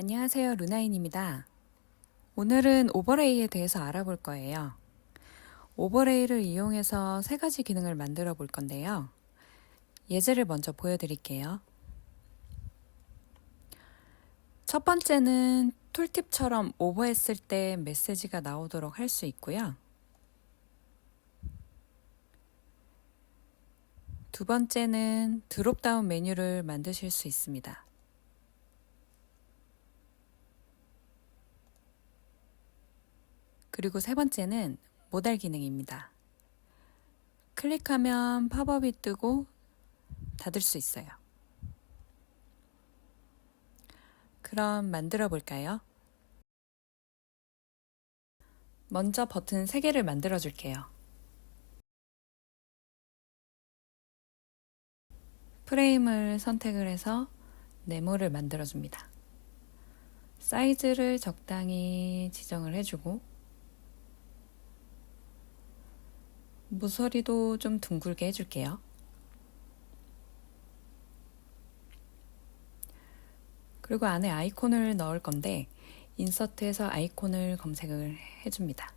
안녕하세요, 루나인입니다. 오늘은 오버레이에 대해서 알아볼 거예요. 오버레이를 이용해서 세 가지 기능을 만들어 볼 건데요. 예제를 먼저 보여드릴게요. 첫 번째는 툴팁처럼 오버했을 때 메시지가 나오도록 할 수 있고요. 두 번째는 드롭다운 메뉴를 만드실 수 있습니다. 그리고 세 번째는 모달 기능입니다. 클릭하면 팝업이 뜨고 닫을 수 있어요. 그럼 만들어 볼까요? 먼저 버튼 3개를 만들어 줄게요. 프레임을 선택을 해서 네모를 만들어 줍니다. 사이즈를 적당히 지정을 해주고 모서리도 좀 둥글게 해줄게요. 그리고 안에 아이콘을 넣을 건데 인서트에서 아이콘을 검색을 해줍니다.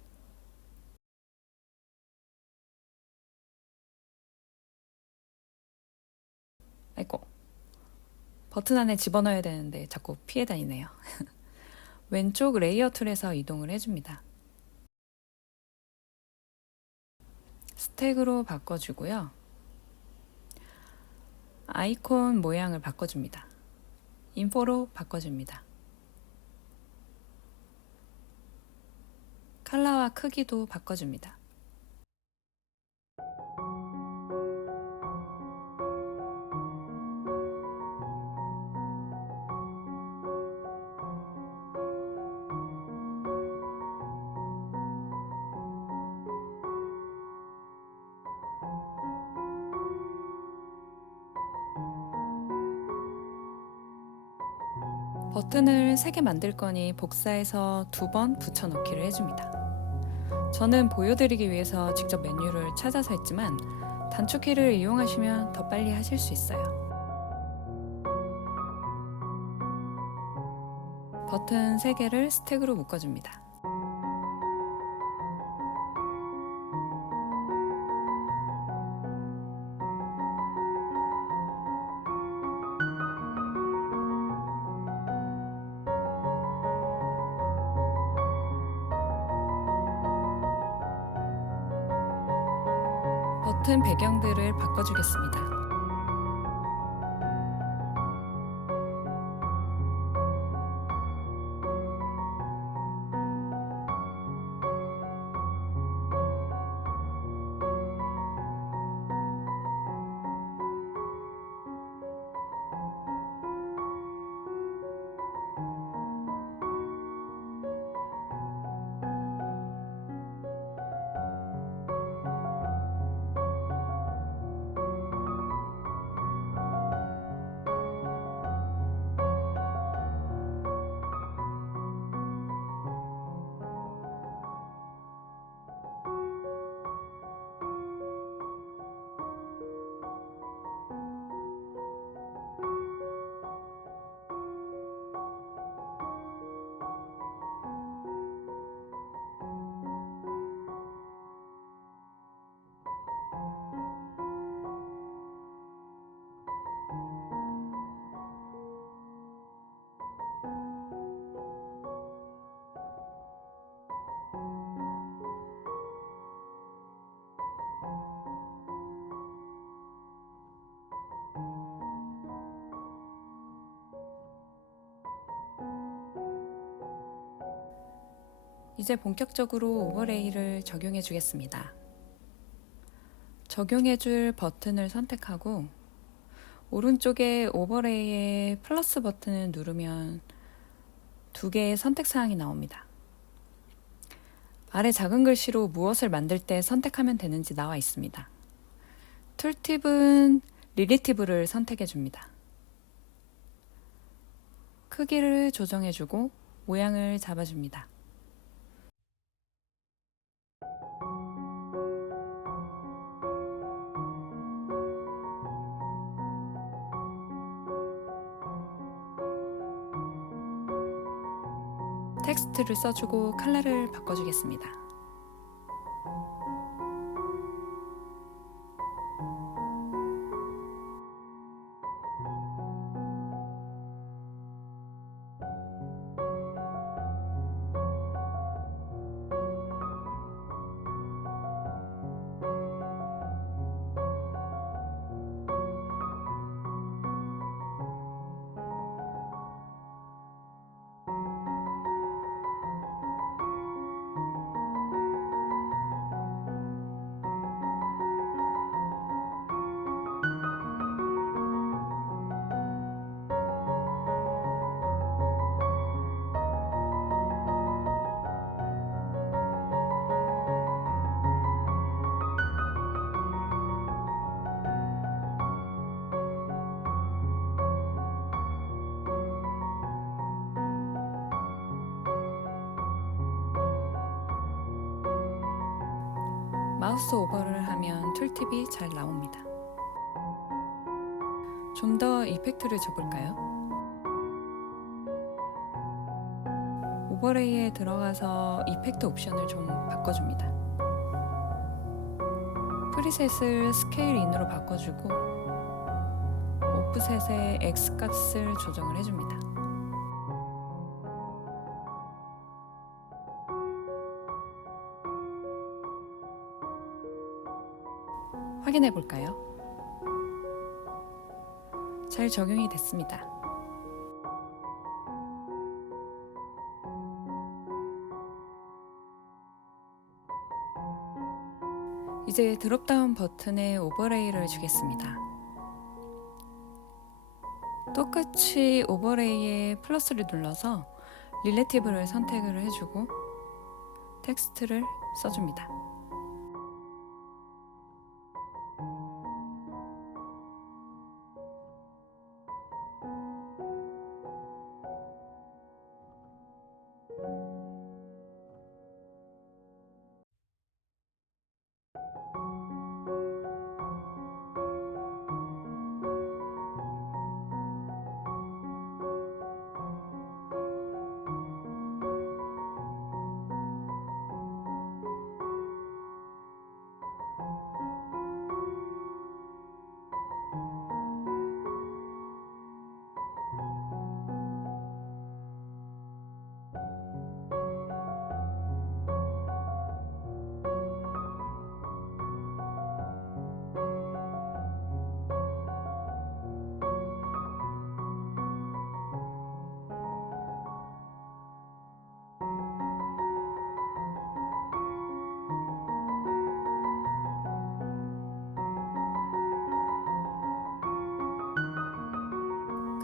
아이고, 버튼 안에 집어넣어야 되는데 자꾸 피해 다니네요. 왼쪽 레이어 툴에서 이동을 해줍니다. 스택으로 바꿔주고요. 아이콘 모양을 바꿔줍니다. 인포로 바꿔줍니다. 컬러와 크기도 바꿔줍니다. 버튼을 3개 만들 거니 복사해서 2번 붙여넣기를 해줍니다. 저는 보여드리기 위해서 직접 메뉴를 찾아서 했지만 단축키를 이용하시면 더 빨리 하실 수 있어요. 버튼 3개를 스택으로 묶어줍니다. 버튼 배경들을 바꿔주겠습니다. 이제 본격적으로 오버레이를 적용해 주겠습니다. 적용해줄 버튼을 선택하고 오른쪽에 오버레이의 플러스 버튼을 누르면 2개의 선택사항이 나옵니다. 아래 작은 글씨로 무엇을 만들 때 선택하면 되는지 나와 있습니다. 툴팁은 릴리티브를 선택해 줍니다. 크기를 조정해주고 모양을 잡아줍니다. 텍스트를 써주고 컬러를 바꿔주겠습니다. 마우스 오버를 하면 툴팁이 잘 나옵니다. 좀 더 이펙트를 줘볼까요? 오버레이에 들어가서 이펙트 옵션을 좀 바꿔줍니다. 프리셋을 스케일 인으로 바꿔주고 오프셋의 X값을 조정을 해줍니다. 확인해 볼까요? 잘 적용이 됐습니다. 이제 드롭다운 버튼에 오버레이를 주겠습니다. 똑같이 오버레이에 플러스를 눌러서 릴레티브를 선택을 해주고 텍스트를 써줍니다.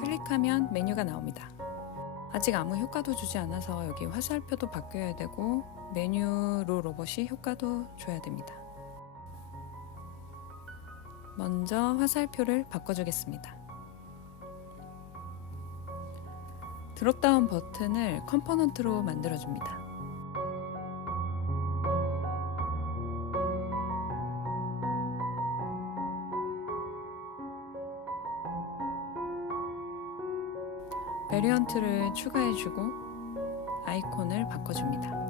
클릭하면 메뉴가 나옵니다. 아직 아무 효과도 주지 않아서 여기 화살표도 바뀌어야 되고 메뉴 로 로봇이 효과도 줘야 됩니다. 먼저 화살표를 바꿔주겠습니다. 드롭다운 버튼을 컴포넌트로 만들어줍니다. 베리언트를 추가해주고 아이콘을 바꿔줍니다.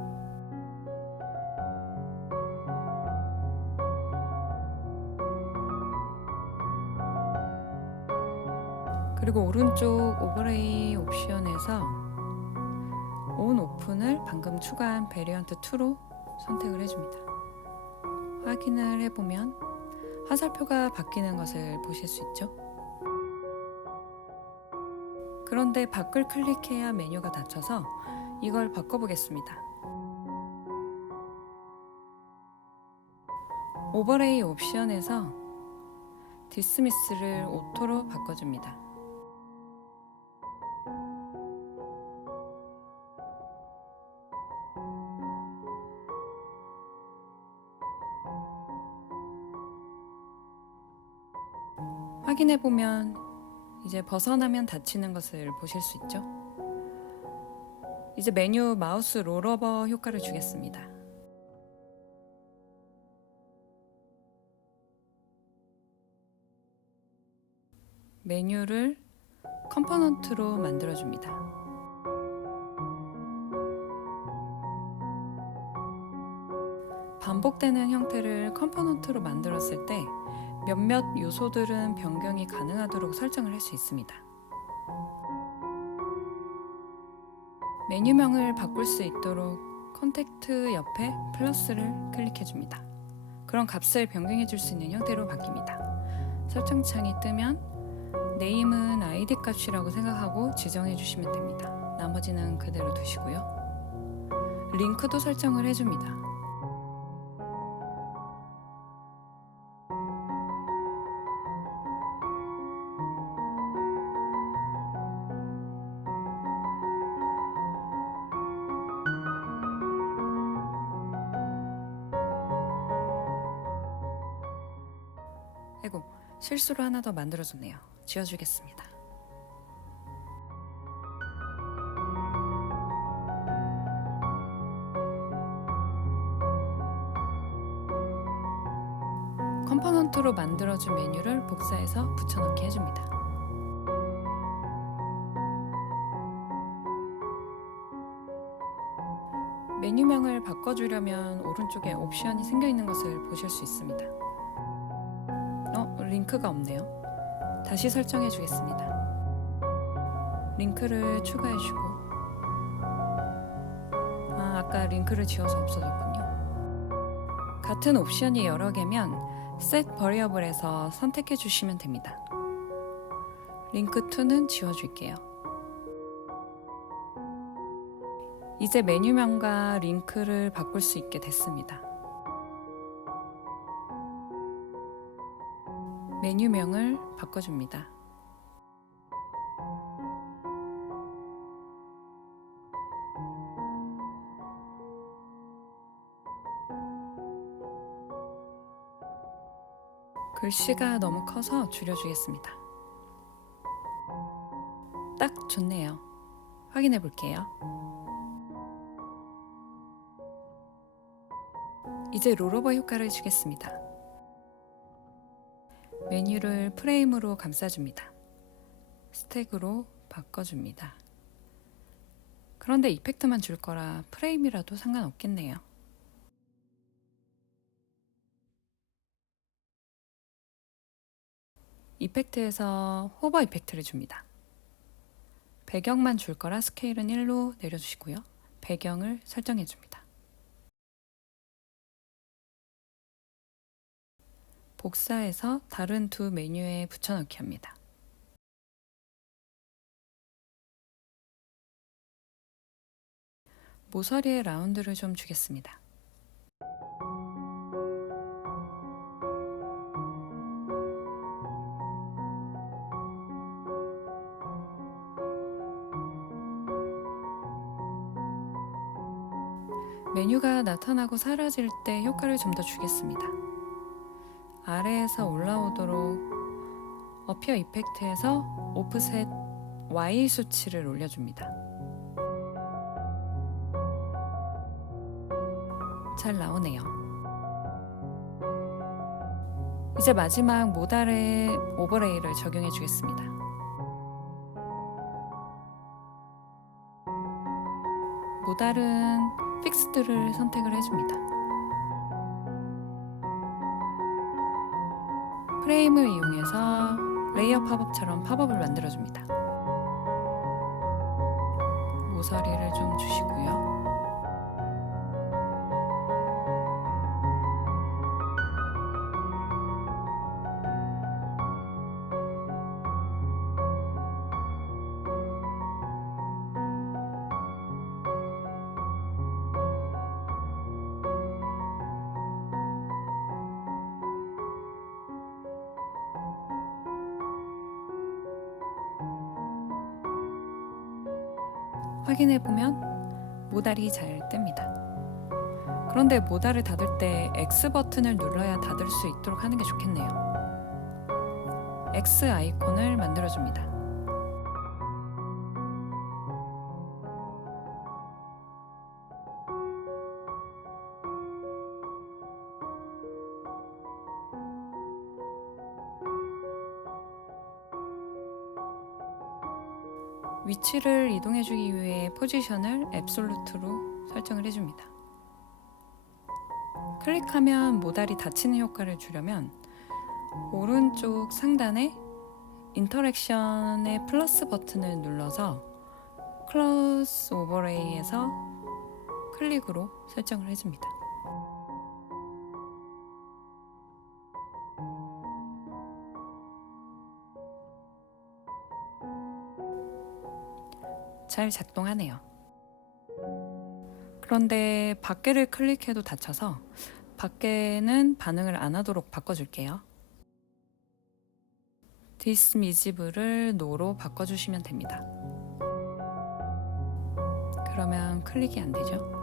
그리고 오른쪽 오버레이 옵션에서 온 오픈을 방금 추가한 베리언트 2로 선택을 해줍니다. 확인을 해보면 화살표가 바뀌는 것을 보실 수 있죠? 그런데 밖을 클릭해야 메뉴가 닫혀서 이걸 바꿔보겠습니다. 오버레이 옵션에서 디스미스를 오토로 바꿔줍니다. 확인해보면 이제 벗어나면 닫히는 것을 보실 수 있죠? 이제 메뉴 마우스 롤오버 효과를 주겠습니다. 메뉴를 컴포넌트로 만들어줍니다. 반복되는 형태를 컴포넌트로 만들었을 때 몇몇 요소들은 변경이 가능하도록 설정을 할 수 있습니다. 메뉴명을 바꿀 수 있도록 컨택트 옆에 플러스를 클릭해줍니다. 그럼 값을 변경해 줄 수 있는 형태로 바뀝니다. 설정창이 뜨면 네임은 id 값이라고 생각하고 지정해 주시면 됩니다. 나머지는 그대로 두시고요. 링크도 설정을 해줍니다. 아이고, 실수로 하나 더 만들어줬네요. 지워주겠습니다. 컴포넌트로 만들어준 메뉴를 복사해서 붙여넣기 해줍니다. 메뉴명을 바꿔주려면 오른쪽에 옵션이 생겨있는 것을 보실 수 있습니다. 링크가 없네요. 다시 설정해 주겠습니다. 링크를 추가해주고, 아까 링크를 지워서 없어졌군요. 같은 옵션이 여러 개면 set variable에서 선택해 주시면 됩니다. 링크 2는 지워줄게요. 이제 메뉴명과 링크를 바꿀 수 있게 됐습니다. 메뉴명을 바꿔줍니다. 글씨가 너무 커서 줄여주겠습니다. 딱 좋네요. 확인해 볼게요. 이제 롤오버 효과를 주겠습니다. 메뉴를 프레임으로 감싸줍니다. 스택으로 바꿔줍니다. 그런데 이펙트만 줄 거라 프레임이라도 상관없겠네요. 이펙트에서 호버 이펙트를 줍니다. 배경만 줄 거라 스케일은 1로 내려주시고요. 배경을 설정해 줍니다. 복사해서 다른 두 메뉴에 붙여넣기 합니다. 모서리에 라운드를 좀 주겠습니다. 메뉴가 나타나고 사라질 때 효과를 좀 더 주겠습니다. 아래에서 올라오도록 어피어 이펙트에서 오프셋 Y 수치를 올려줍니다. 잘 나오네요. 이제 마지막 모달에 오버레이를 적용해 주겠습니다. 모달은 픽스드를 선택을 해줍니다. 프레임을 이용해서 레이어 팝업처럼 팝업을 만들어줍니다. 모서리를 좀 주시고요. 확인해보면 모달이 잘 뜹니다. 그런데 모달을 닫을 때 X 버튼을 눌러야 닫을 수 있도록 하는 게 좋겠네요. X 아이콘을 만들어줍니다. 위치를 이동해주기 위해 포지션을 앱솔루트로 설정을 해줍니다. 클릭하면 모달이 닫히는 효과를 주려면 오른쪽 상단에 인터랙션의 플러스 버튼을 눌러서 클로즈 오버레이에서 클릭으로 설정을 해줍니다. 잘 작동하네요. 그런데 밖에를 클릭해도 닫혀서 밖에는 반응을 안 하도록 바꿔줄게요. 디스미지블을 노로 바꿔주시면 됩니다. 그러면 클릭이 안 되죠?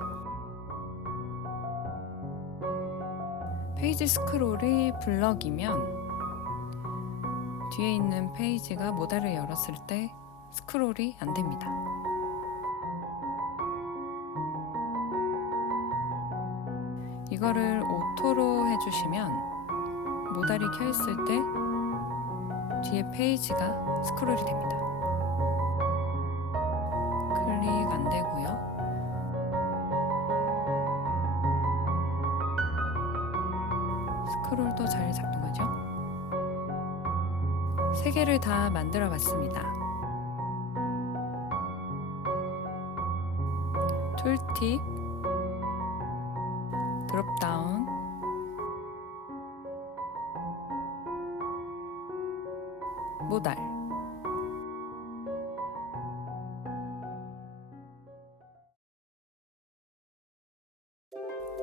페이지 스크롤이 블럭이면 뒤에 있는 페이지가 모달을 열었을 때 스크롤이 안 됩니다. 이거를 오토로 해주시면 모달이 켜있을 때 뒤에 페이지가 스크롤이 됩니다. 클릭 안 되고요. 스크롤도 잘 작동하죠? 3개를 다 만들어 봤습니다. 툴팁, 드롭다운, 모달.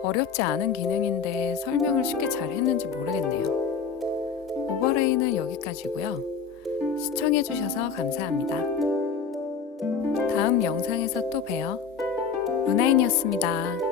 어렵지 않은 기능인데 설명을 쉽게 잘 했는지 모르겠네요. 오버레이는 여기까지고요. 시청해주셔서 감사합니다. 다음 영상에서 또 봬요. 루나인이었습니다.